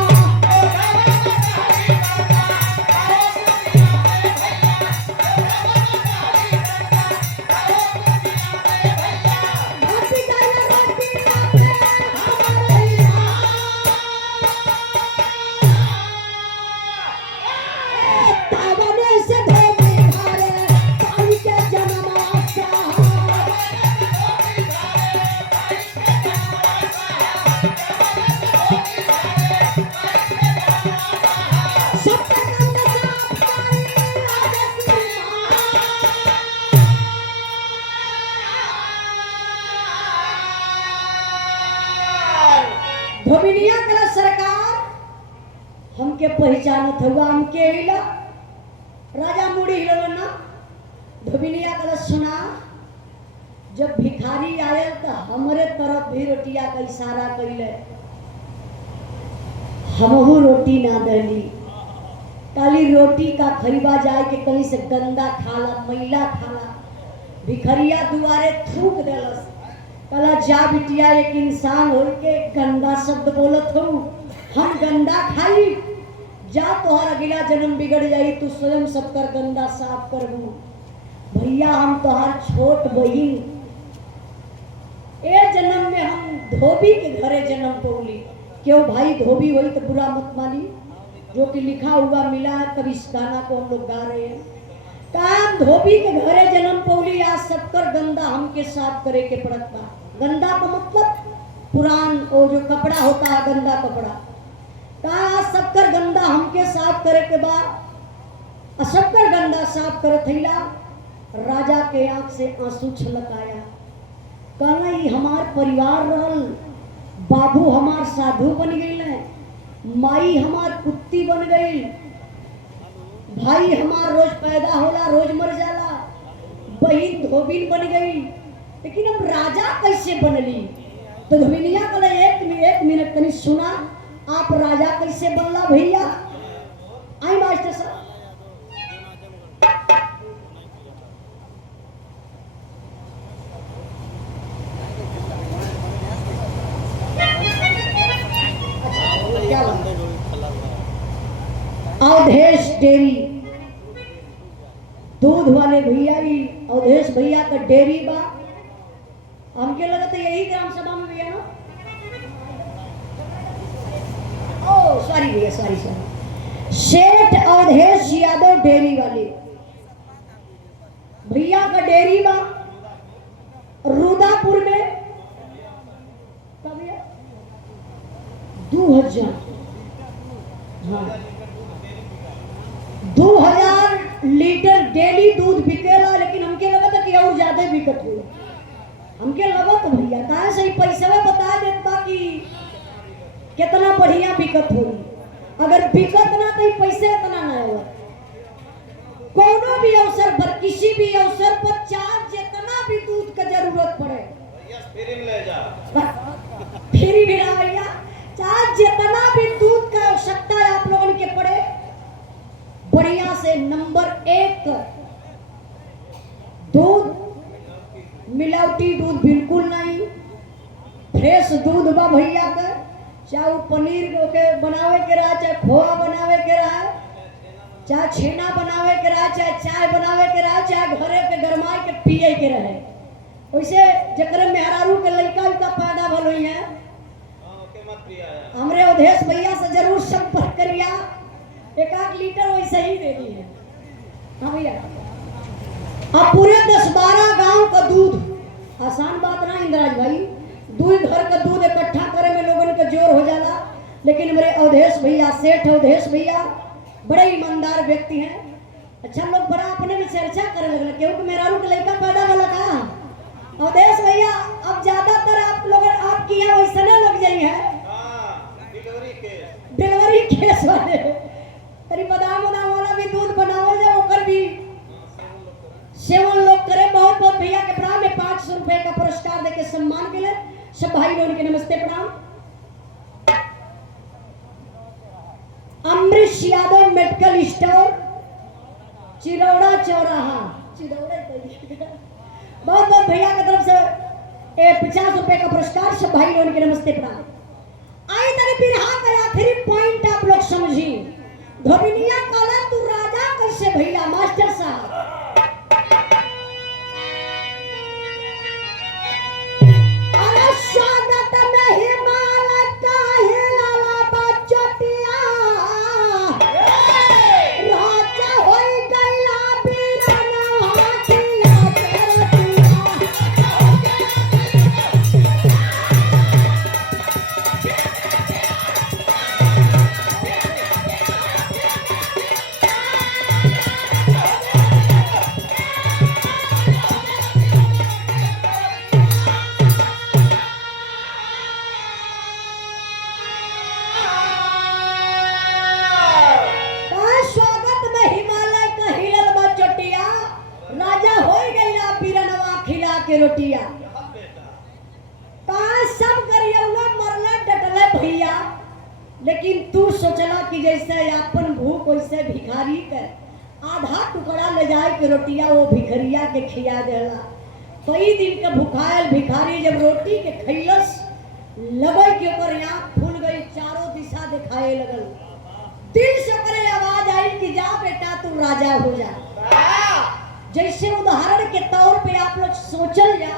धोबिनिया कला सरकार हमके पहचानत हुआ हमके हिला राजा मुड़ी हिलवन ना धोबिनिया कला सुना जब भिखारी आयल तो हमरे तरफ भी रोटिया का इशारा कैले हमहू रोटी ना दली काली रोटी का खरीबा जाए के कहीं से गंदा खाला मैला खाला भिखरिया दुआरे थूक देलस कला जा बिटिया एक इंसान हो के गंदा शब्द बोलत हो हम गंदा खाई जा तोहर अगला जन्म बिगड़ जाई तू स्वयं सबकर गंदा साफ करबू भैया हम तोहर छोट बहिन ए जन्म में हम धोबी के घरे जन्म पौली। क्यों भाई, धोबी हुई तो बुरा मत मानी, जो कि लिखा हुआ मिला है, तब इस गाना को हम लोग गा रहे हैं। काम धोबी के घरे जन्म पौली, आज सबकर गंदा हमके साफ करे के पड़त बा। गंदा का मतलब पुरान वो जो कपड़ा होता है, गंदा कपड़ा। आज सबकर गंदा हमके साफ करे के बाद सबकर गंदा साफ करत थैला। राजा के आंख से आंसू छलक आया। कहना ही हमार परिवार रहल, बाबू हमार साधु बन गई, माई हमार कुत्ती बन गई, भाई हमार रोज पैदा होला रोज मर जाला, बहन धोबिन बन गई, लेकिन हम राजा कैसे बनली? तो धोबिनिया बोले एक मिनट तनी सुना, आप राजा कैसे बनला भैया? आई मास्टर साहब। अवधेश डेयरी, दूध वाले भैया ही अवधेश भैया का डेयरी बा। हमके लगा तो यही ग्राम सभा में भैया ना। ओ सॉरी भैया, सॉरी। सेठ अवधेश यादव डेयरी वाले भैया का डेयरी बा रुदापुर में। कब भैया? 2000, हाँ 2000 लीटर डेली दूध बिकेला, लेकिन हमके लगा था कि और ज्यादा बिकत हो। हमके लगा तो भैया कहा सही पैसा बता देत बा कि कितना बढ़िया बिकत हो। अगर बिकत ना तो पैसे इतना ना होगा। कोनो भी अवसर पर, किसी भी अवसर पर चार्ज जितना भी दूध का जरूरत पड़े फ्री में ले जा, फ्री भी ना भैया, चार्ज जितना भी दूध का आवश्यकता है आप लोगों के पड़े, बढ़िया से नंबर 1 दूध, मिलावटी दूध बिल्कुल नहीं, फ्रेश दूध बा भैया का। चाहे पनीर के बनावे के रहा, चाहे खोआ बनावे के रहा, चाहे छेना बनावे के रहा, चाहे चाय बनावे के रहा, चाहे घरे पे गरमाए के पिए के रहे। वैसे जकरे मेहरारू के लड़का उनका पैदा भल हुई है, हमरे अवधेश भैया से जरूर संपर्क करिया, 1-8 लीटर वैसे ही दे दी है। हाँ भैया, अब पूरे 10-12 गांव का दूध आसान बात ना इंद्राज भाई, 2 घर का दूध इकट्ठा करे में लोगों का जोर हो जाला। लेकिन मेरे अवधेश भैया, सेठ अवधेश भैया बड़े ईमानदार व्यक्ति हैं। अच्छा लोग बड़ा अपने में चर्चा करे लगल, क्योंकि मेरा रूप लड़का पैदा वाला था अवधेश भैया। अब ज्यादातर आप लोग आपकी यहाँ वैसा ना लग जाई है, डिलीवरी केस वाले तरी बादाम वाला भी दूध बनावल जाए, ओकर भी सेवन लोग करे। बहुत बहुत भैया के प्रणाम। 500 रुपए का पुरस्कार देके सम्मान के लिए सब भाई बहन के नमस्ते प्रणाम। अमरीश यादव मेडिकल स्टोर, चिरौड़ा चौराहा, बहुत बहुत भैया की तरफ से 50 रुपए का पुरस्कार सब भाई बहन के नमस्ते प्रणाम। आई तरी बिरहा का आखिरी पॉइंट आप लोग समझी, धोबिनिया काला तू राजा कैसे भैया? मास्टर साहब स्वागत में हिमालय का हिलाला बचटिया, राजा होई गईला बीराना हाथिया करतिया। रोटिया सब करियौला मरला डटले भैया, लेकिन तू सोचला कि जैसे अपन भूख वैसे भिखारी के आधा टुकड़ा ले जाए के रोटिया वो भिखरिया के खिया देला। कई दिन के भुखायल भिखारी जब रोटी के खैलस, लगे के ऊपर आंख खुल गई, चारों दिशा दिखाए लगल। दिल से करे आवाज आई कि जा बेटा तू राजा हो जा। जैसे उदाहरण के तौर पे आप लोग सोचल जा,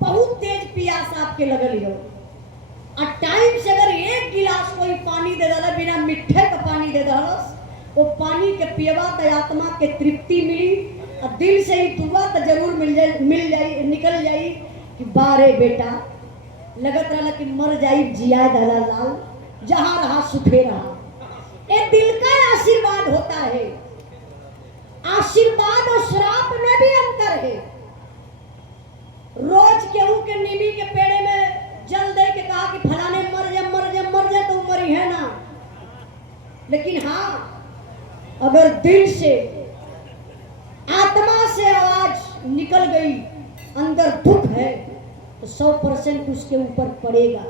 बहुत तेज प्यास आपके लगल हो और टाइम से अगर एक गिलास कोई पानी दे दला बिना मिठे का पानी दे दलस वो पानी के पियवा तो आत्मा के तृप्ति मिली और दिल से ही पुआ तो जरूर मिल जाई निकल जाई कि बारे बेटा लगत रहा कि मर जाई जिया दला लाल जहां रहा सुखे रहा। ये दिल का आशीर्वाद होता है। आशीर्वाद और श्राप में भी अंतर है। रोज गेहूं के नीमी के पेड़े में जल दे के कहा कि फलाने मर जा तो मरी है ना, लेकिन हाँ अगर दिल से आत्मा से आवाज निकल गई अंदर दुख है तो 100% उसके ऊपर पड़ेगा।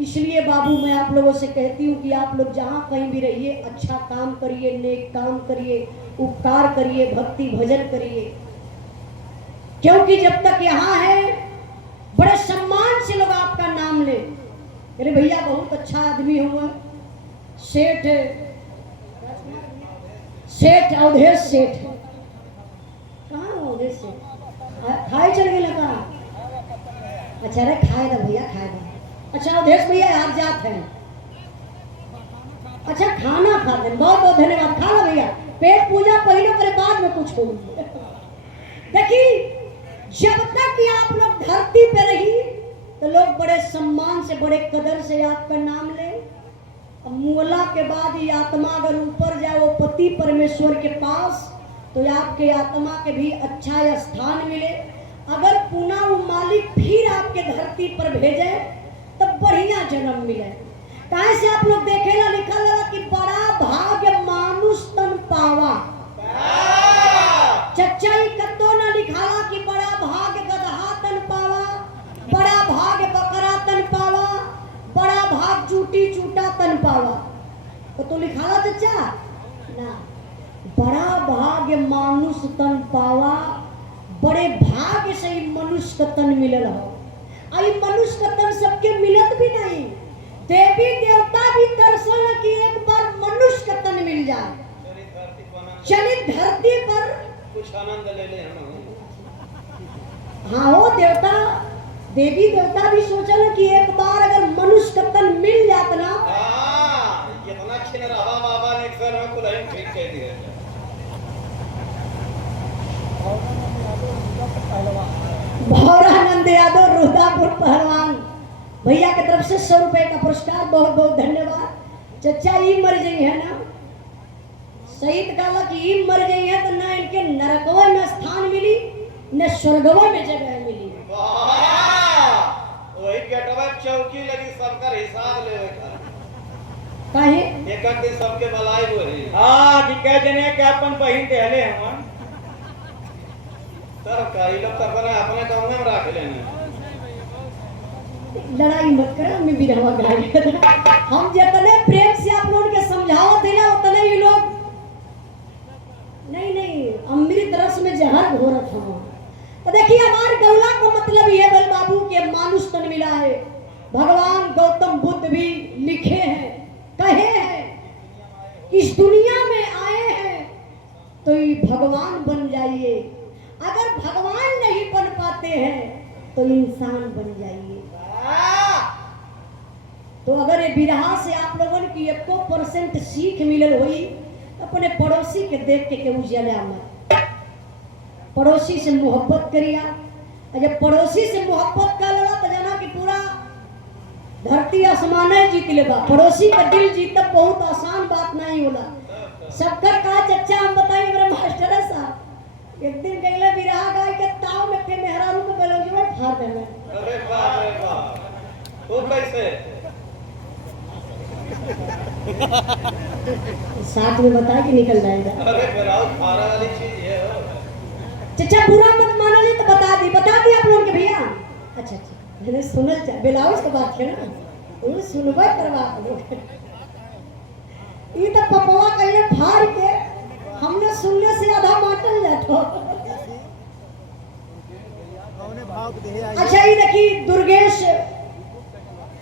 इसलिए बाबू मैं आप लोगों से कहती हूँ कि आप लोग जहाँ कहीं भी रहिए अच्छा काम करिए, नेक काम करिए, उपकार करिए, भक्ति भजन करिए, क्योंकि जब तक यहाँ है बड़े सम्मान से लोग आपका नाम ले। अरे भैया बहुत अच्छा आदमी हुआ, सेठ अवधेश सेठ, कहाँ अवधेश सेठ खाए चल गए लगा। अच्छा अरे खाए ना भैया खाए ना। अच्छा अवधेश भैया आप जाते हैं, अच्छा खाना खा लें, बहुत बहुत धन्यवाद। खा लो भैया, पेट पूजा पहले करे बाद में कुछ हो। देखिए जब तक कि आप लोग धरती पे रही तो लोग बड़े सम्मान से बड़े कदर से आपका नाम ले। मूला के बाद ये आत्मा अगर ऊपर जाए वो पति परमेश्वर के पास तो आपके आत्मा के भी अच्छा स्थान मिले। अगर पुनः वो मालिक फिर आपके धरती पर भेजे तो बढ़िया जन्म मिले। कहीं से आप लोग देखेला लिखा लगा कि बड़ा भाग्य मानुष तन पावा, चच्चाई कत्तो न लिखाला कि बड़ा भाग्य गधा तन पावा, बड़ा भाग्य बकरा तन पावा, बड़ा भाग चूटी चूटा तन पावा। तो लिखाला चच्चा ना, बड़ा भाग्य मानुष तन पावा, बड़े भाग्य से ही मनुष्य का तन मिलल हो। आई मनुष्य का तन सबके मिलत भी नहीं, देवी देवता भी तरसन कि एक बार मनुष्य का तन मिल जाए, चलित धरती पर कुछ आनंद ले ले हम। हाँ वो देवता देवी देवता भी सोचल कि एक बार अगर मनुष्य का तन मिल जाता ना, इतना छिन रहा बाबा ने सर में कुल ठीक कह दिया। भौरानंद यादव रुद्रपुर पहलवान भैया की तरफ से 100 रुपए का पुरस्कार, बहुत बहुत धन्यवाद। चचा ई मर गई है ना, सही कहा कि ई मर गई है तो ना इनके नरकवा में स्थान मिली न स्वर्गवा में जगह मिली। वही गेटवा चौकी लगी सबका हिसाब लेवे काहे एक दिन सबके बलाई होई। हां कि कह देने के अपन बहिन देले हमन सरकारी लोग तो अपने गांव में रख लेने। लड़ाई मत करो, हमें भी रहवा गाड़ी। हम जितने प्रेम से आप लोगों के समझाओ थे ना उतने ही लोग नहीं अमृत रस में जहर घोरत हम। तो देखिए हमारे गौला का मतलब ये बल बाबू के मानुष तन मिला है। भगवान गौतम बुद्ध भी लिखे हैं, कहे हैं इस दुनिया में आए हैं तो ये भगवान बन जाइए, अगर भगवान नहीं बन पाते हैं तो इंसान बन जाइए। तो अगर ये बिरहा से आप लोगों की 1% सीख मिलल हुई अपने पड़ोसी के देख के उजला मत, पड़ोसी से मोहब्बत करिया। जब पड़ोसी से मोहब्बत कर लगा तो जाना कि पूरा धरती आसमान जीत लेगा। पड़ोसी का दिल जीतना बहुत आसान बात नहीं होला। सबकर कहा चच्चा हम बताइए मेरे मास्टर साहब एक दिन गईले बिरहा गाय के ताव में के मेहरारू को गलोजी में फाड़ देले। अरे बाप वो कैसे साथ में बता के निकल जाएगा। अरे फिराओ खारा वाली चीज है। चचा बुरा मत मानिए तो बता दी आप लोगों के भैया। अच्छा मैंने सुनल ब्लाउज का बात है ना, वो सुनबे करवा लोग ये तो पपवा कहिए फाड़ के हमने सुनने से आधा माटल जातो। अच्छा ये देखिए दुर्गेश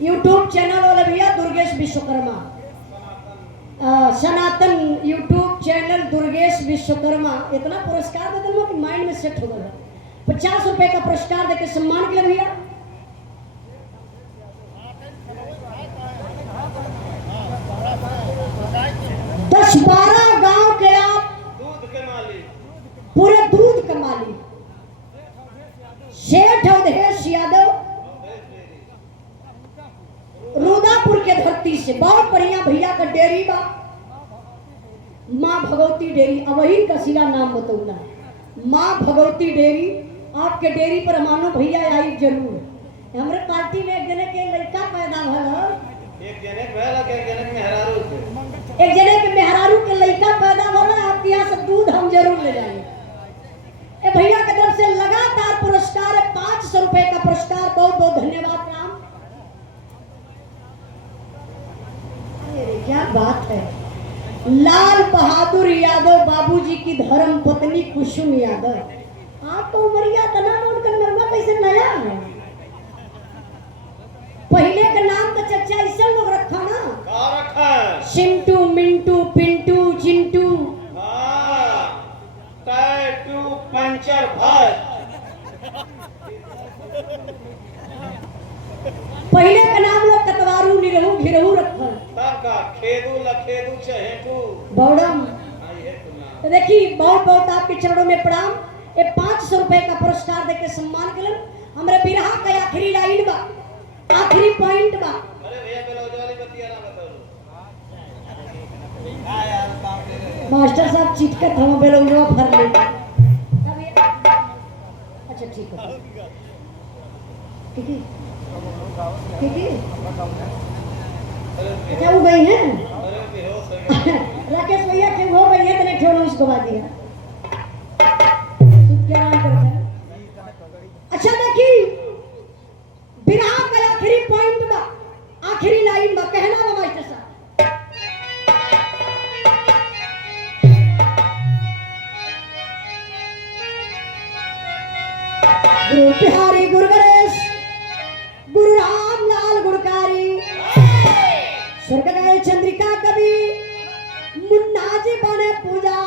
यूट्यूब चैनल वाला भैया, दुर्गेश विश्वकर्मा सनातन यूट्यूब चैनल दुर्गेश विश्वकर्मा, इतना पुरस्कार दे दो कि माइंड में सेट हो गया। 50 रुपए का पुरस्कार देके सम्मान के लिए भैया धरती से। बहुत बढ़िया भैया का डेरी बा, माँ भगवती डेरी। अब वही का सिला नाम बतौला, माँ भगवती डेरी। आपके डेरी पर मानो भैया आई जरूर। हमारे पार्टी में एक जने के लड़का पैदा भल, एक जने भैला के एक जने मेहरारू थे। एक जने के मेहरारू के लड़का पैदा भला। आपके यहाँ से दूध हम जरूर ले जाएंगे। ए भैया की तरफ से लगातार पुरस्कार है, 500 रुपए का पुरस्कार। बहुत बहुत धन्यवाद राम। अरे क्या बात है। लाल बहादुर यादव बाबूजी की धर्म पत्नी कुसुम यादव। आप तो उमरिया तना नोट कर नरवा कैसे नया है। पहले का नाम तो चच्चा ऐसा लोग रखा ना, का रखा है? चिंटू, मिंटू, पिंटू, चिंटू। हाँ, टैटू पंचर भाई। पहले का नाम लोग कतवारू, निरहू, घिरहू रखा। तब का खेदू लखेदू चहेटू। बौड़म। हाँ, ये सुना। तो देखिए बहुत बहुत आपके चरणों में प्रणाम। ये 500 रुपए का पुरस्कार देके सम्मान कलन। हमारे बिरहा का आखिरी लाइन बा, आखिरी पॉइंट बा। अरे भैया ब्लाउज वाली बतिया ना बताओ। मास्टर साहब चिटकत हम बेलौंगवा भर ले। अच्छा ठीक है, ठीक है, ठीक है। अच्छा वो गई हैं अरे बेहोश हो गया। राकेश भैया के हो गई है, तने ठोना उसको बात दिया। तू क्या नाम करता है? अच्छा देखिए बिरहा का आखिरी पॉइंट बा, आखिरी लाइन बा, कहना बा मास्टर साहब। गुरु बिहारी गुरु गणेश गुरु राम लाल गुणकारी स्वर्ग गए चंद्रिका कवि मुन्ना जी बने पूजा